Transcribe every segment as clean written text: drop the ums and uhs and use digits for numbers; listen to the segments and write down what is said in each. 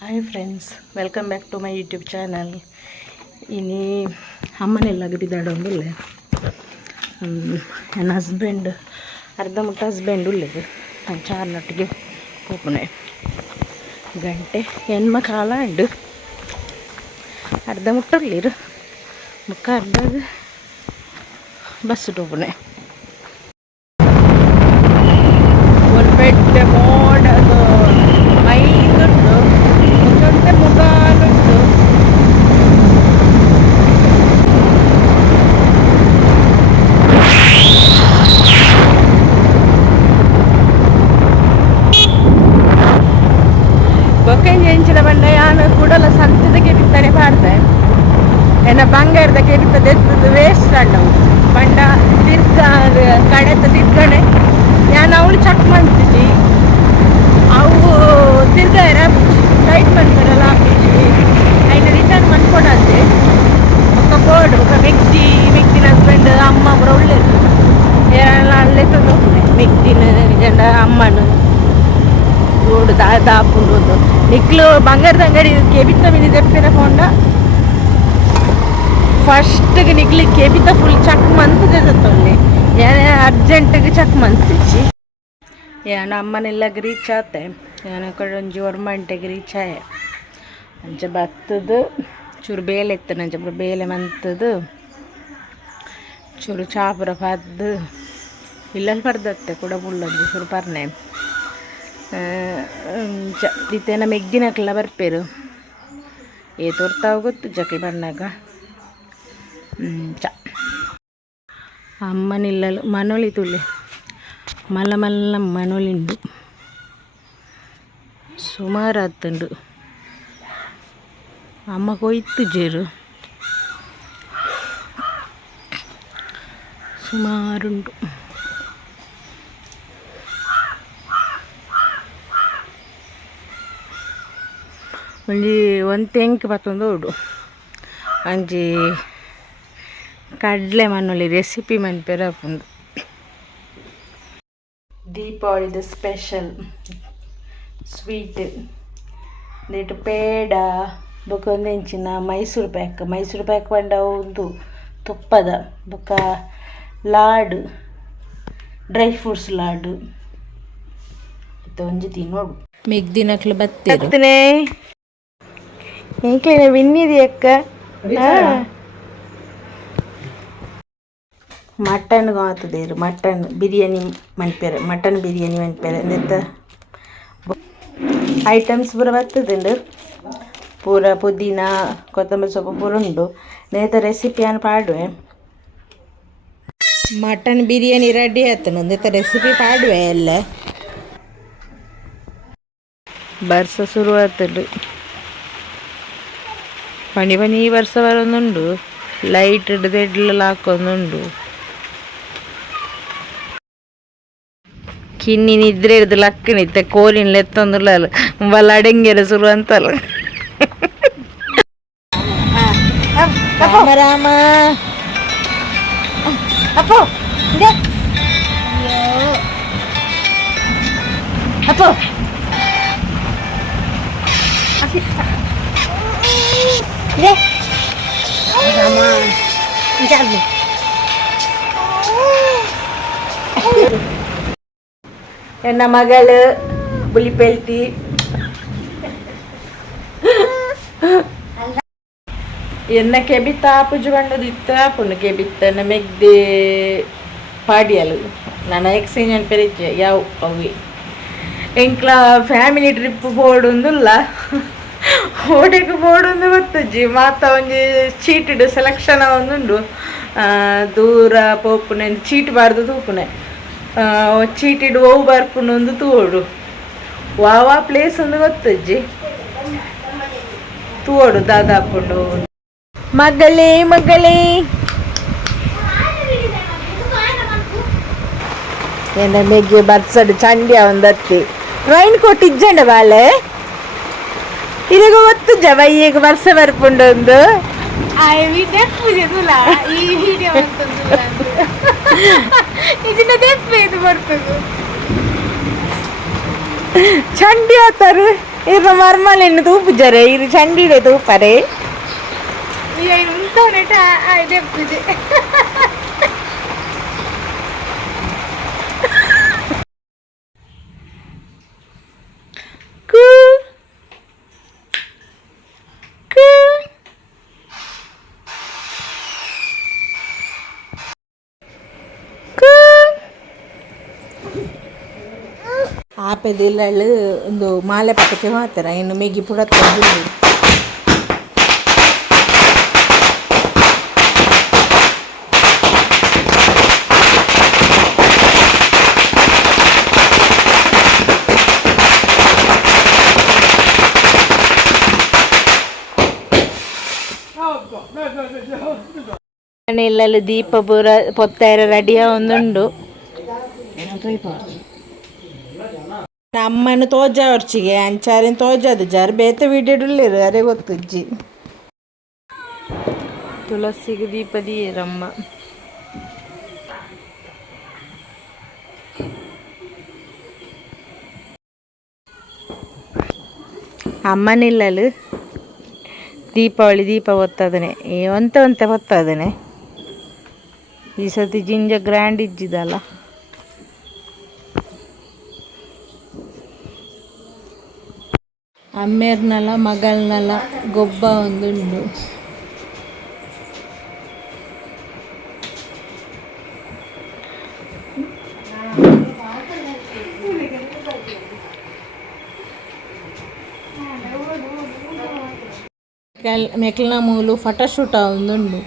Hi friends, welcome back to my YouTube channel. ಇನಿ ಅಮ್ಮನೆಲ್ಲಾಗ ಬಿದ್ದಾಡೊಂದುಲ್ಲೆ ನನ್ನ ಹಸ್ಬೆಂಡ್ ಅರ್ಧ ಮುಟ್ಟ ಹಸ್ಬೆಂಡ್ ಉಳ್ಳೆದು ನಾನು ಚಾರ್ನೊಟ್ಟಿಗೆ ಹೋಪುನೆ ಗಂಟೆ ಹೆಣ್ಮ ಕಾಲ ಉಂಡು ಅರ್ಧ ಮುಟ್ಟಲ್ಲಿರು ಮುಕ್ಕ ಅರ್ಧ ಬಸ್ಸು ಟೋಪುನೆ ಒಂದು ಬೆಡ್ಡೆ ಮೋಡದು ಮೈದುಂಡು ಮುಖಂಡೆ ಮುಗಾಲುಂಟು ಬೊಕ್ಕಂಜಿ ಎಂಚಿನ ಬಂಡ ಯಾನು ಕೂಡಲ ಸಂತದಕ್ಕೆ ಬಿತ್ತನೆ ಪಾಡ್ದೆ ಎನ್ನ ಬಂಗಾರದಕ್ಕೆ ಬಿತ್ತದ ಎತ್ತದು ವೇಸ್ಟ್ ಅಣ್ಣವು ಬಂಡ ತಿರ್ಗ ಕಡೆತ ತಿರ್ಗಣೆ ನಾನು ಅವಳು ಚೆಕ್ ಮಾಡ್ತಿದ್ದಿ ಅವು ತಿರ್ಗ ಟೈಟ್ ಮಾಡ್ತಾರಲ್ಲ ಹಾಕಿಸಿ ಐನ ರಿಟರ್ನ್ ಮಾಡ್ಕೊಡಂತೆ ఒక ಬೋರ್ಡ್ ఒక ಮೆಕ್ದಿನ ಹಸ್ಬೆಂಡ್ ಅಮ್ಮ ಕೂಡ ಒಳ್ಳೇದು ಎಲ್ಲ ಅಲ್ಲೇ ತೊಗೊಂಡು ಮೆಕ್ದಿನ ಜನ ಅಮ್ಮನು ರೋಡ್ ದಾಪುಂಡು ನಿಕ್ಲು ಬಂಗಾರದ ಅಂಗಡಿ ಕೆಬಿತ್ತ ಮಿನಿ ತೆಪ್ಪಿನ ಕೊಂಡ ಫಸ್ಟ್ಗೆ ನಿಕ್ಲಿ ಕೆಬಿತ್ತ ಫುಲ್ ಚಕ್ ಮಂತದೆ ತತ್ತೊಳ್ಳಿ ಏನೇ ಅರ್ಜೆಂಟಿಗೆ ಚಕ್ ಮಂತಿಚ್ಚಿ ಯಾನ ಅಮ್ಮನೆಲ್ಲಾಗ ರೀಚ್ ಆತೆ ನಾನು ಕಡೆ ಒಂಜಿ ಒರ್ಮಂಟೆಗೆ ರೀಚ್ ಆಯ ಅಂಚ ಬತ್ತದು ಚೂರು ಬೇಲೆ ಇತ್ತು ನಂಚ ಬೇಲೆ ಮಂತದು ಚೂರು ಚಾಪುರ ಪದ್ದು ಇಲ್ಲಲ್ಲಿ ಪರ್ದತ್ತೆ ಕೂಡ ಬುಳ್ಳದ್ದು ಚೂರು ಪರ್ನೆ ಇತ್ತೇನ ಮೆಗ್ದಿನಕ್ಕೆಲ್ಲ ಬರ್ಪೇರು ತೋರ್ತಾವ ಗೊತ್ತು ಜಕ್ಲಿ ಬಣ್ಣಾಗ ಚ ಅಮ್ಮನಿಲ್ಲಲು ಮನೊಳಿ ತುಳ್ಳಿ ಮಲ್ಲ ಮಲ್ಲ ಮನೊಳಿಂಡು ಸುಮಾರು ಆತುಂಡು ಅಮ್ಮ ಕೊಯ್ತು ಜೇರು ಸುಮಾರುಂಡು ಒಂದು ತೆಂಕಿ ಬತ್ತೊಂದು ಉಡು ಅಂಜಿ ಕಡಲೆ ಮಣ್ಣೊಳಿ ರೆಸಿಪಿ ಮನ್ಪೆರಪುಂಡು ದೀಪಾವಳಿದ ಸ್ಪೆಷಲ್ ಸ್ವೀಟ್ ನೆಟ್ಟು ಪೇಡ ಬೊಕೊಂದು ಹೆಂಚಿನ ಮೈಸೂರು ಪ್ಯಾಕ್ ಪಂಡ ಒಂದು ತುಪ್ಪದ ಬೊಕ್ಕ ಲಾಡು ಡ್ರೈ ಫ್ರೂಟ್ಸ್ ಲಾಡು ಒಂಜಿ ತಿನ್ನೋಡು ಮೆಗ್ದಿನಕ್ಲು ಬತ್ತೇನೆ ಎಂಕ್ಲಿನ ವಿನ್ನಿದಿ ಅಕ್ಕ ಮಟನ್ ಆತದೇರು ಮಟನ್ ಬಿರಿಯಾನಿ ಮನ್ಪೇರೆ ಮಟನ್ ಬಿರಿಯಾನಿ ಮನ್ಪೇರೆ ನೆತ್ತ ಐಟಮ್ಸ್ ಪೂರ ಬರ್ತದುಂಡು ಪೂರ ಪುದೀನ ಕೊತ್ತಂಬರಿ ಸೊಪ್ಪು ಪೂರ ಉಂಡು ನೇತ ರೆಸಿಪಿ ಅನ್ನು ಪಾಡುವೆ ಮಟನ್ ಬಿರಿಯಾನಿ ರೆಡಿ ಆತನು ನೇತ ರೆಸಿಪಿ ಪಾಡುವೆ ಎಲ್ಲ ಬರ್ಸ ಶುರು ಆತುಂಡು ಪನಿ ಈ ವರ್ಷ ಬರೋದುಂಡು ಲೈಟ್ ದೆಡ್ಲೆಲ್ಲ ಹಾಕೊಂದುಂಡು ಕಿನ್ನಿ ನಿದ್ರೆ ಇರೋದು ಲಕ್ಕನಿತ್ತೆ ಕೋಲಿನ ಎತ್ತೊಂದುಲ್ಲ ಬಲ್ಲ ಅಡಂಗೆರ ಶುರು ಅಂತಲ್ಲ ರಾಮ ಅಪ್ಪೋ ಅಪ್ಪೋ ಎನ್ನ ಮಗಳು ಬುಲಿಪೆಲ್ತಿ ಎನ್ನ ಕೆಬಿತ್ತ ಪುಜು ಬಂಡದು ಇತ್ತ ಪುಣ್ಣ ಕೆಬಿತ್ತನ ಮೆಗ್ದೆ ಪಾಡಿಯಲು ನನ್ನ ಎಕ್ಸ್ಚೇಂಜ್ ಅನ್ಪೆರಿಚೆ ಯಾವ ಅವಿ ಎಂಕ್ಲ ಫ್ಯಾಮಿಲಿ ಟ್ರಿಪ್ ಬೋರ್ಡುಂದುಲ್ಲ ಓಡೆಗೆ ಬೋರ್ಡೊಂದು ಗೊತ್ತಜ್ಜಿ ಮಾತ ಒಂಜಿ ಚೀಟಿಡ್ ಸೆಲೆಕ್ಷನ್ ಒಂದುಂಡು ದೂರ ಪೋಪುನೆ ಚೀಟ್ ಬಾರ್ದು ತೂಪುನೆ ಚೀಟಿಡ್ ಓವು ಬರ್ಪುನ ಒಂದು ತೂಡು ವಾವ ಪ್ಲೇಸ್ ಒಂದು ಗೊತ್ತಜ್ಜಿ ತೂಡು ದಾದಾಪುಂಡು ಮಗಳೇ ಏನ ಮೆಗ್ಗೆ ಬರ್ಸಡ್ ಚಂಡ್ಯ ಒಂದತ್ತಿ ರೈನ್ ಕೋಟ್ ಇಜ್ಜಂಡ ಬಾಳೆ ಇಲ್ಲಿಗ ಗೊತ್ತು ಜವಯ್ಯಗ ವರ್ಷ ಬರ್ಪುಂಡು ಒಂದು ಈ ವಿಡಿಯೋ ಇದನ್ನ ಬರ್ತದೆ ಚಂಡಿ ಆತಾರು ಇರ ಮರ್ಮಲೆನ್ನು ತೂಪುಜರೆ ಇರು ಚಂಡಿಡೆ ತೂಪರೆ ಈಗ ಉಂಟ ನೆಟ ಇದೆ ಆಪೆದಿಲ್ಲ ಒಂದು ಮಾಲೆ ಪಕ್ಕಕ್ಕೆ ಮಾಡ್ತಾರೆ ಇನ್ನು ಮೇಗಿ ಪುಡ ತಂದು ಮನೆಯಲ್ಲೆಲ್ಲ ದೀಪ ಪೂರ ಪೊತ್ತಾಯಿರ ರೆಡಿಯ ಒಂದುಂಡು ಅಮ್ಮನ ತೋಜ ಹೊರ್ಚಿಗೆ ಅಂಚಾರಿನ ತೋಜದು ಜಾರು ಬೇತೆ ವಿಡಿಯೋಡುಲ್ಲಿರು ಅದೇ ಗೊತ್ತಜ್ಜಿ ತುಳಸಿಗೆ ದೀಪ ದೀರಮ್ಮ ಅಮ್ಮನಿಲ್ಲಲು ದೀಪಾವಳಿ ದೀಪ ಹೊತ್ತದನೆ ಒಂತ ಹೊತ್ತದನೆ ಈ ಸತಿ ಜಿಂಜ ಗ್ರ್ಯಾಂಡ್ ಇಜ್ಜಿದಲ್ಲ ಅಮ್ಮೇರ್ನಲ್ಲ ಮಗಳನ್ನಲ್ಲ ಗೊಬ್ಬ ಒಂದುಂಡು ಮೆಕ್ಲನ ಮೂಲು ಫೋಟೋಶೂಟ ಒಂದುಂಡು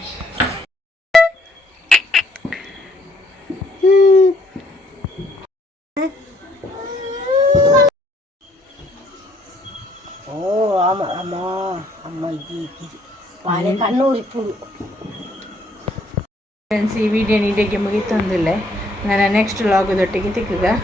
ಫ್ರೆಂಡ್ಸ್ ಈ ವಿಡಿಯೋ ನೀಡಿಗೆ ಮುಗಿತಂದಿಲ್ಲ ನನ್ನ ನೆಕ್ಸ್ಟ್ ವ್ಲಾಗದೊಟ್ಟಿಗೆ ತಿಕ್ಕಗ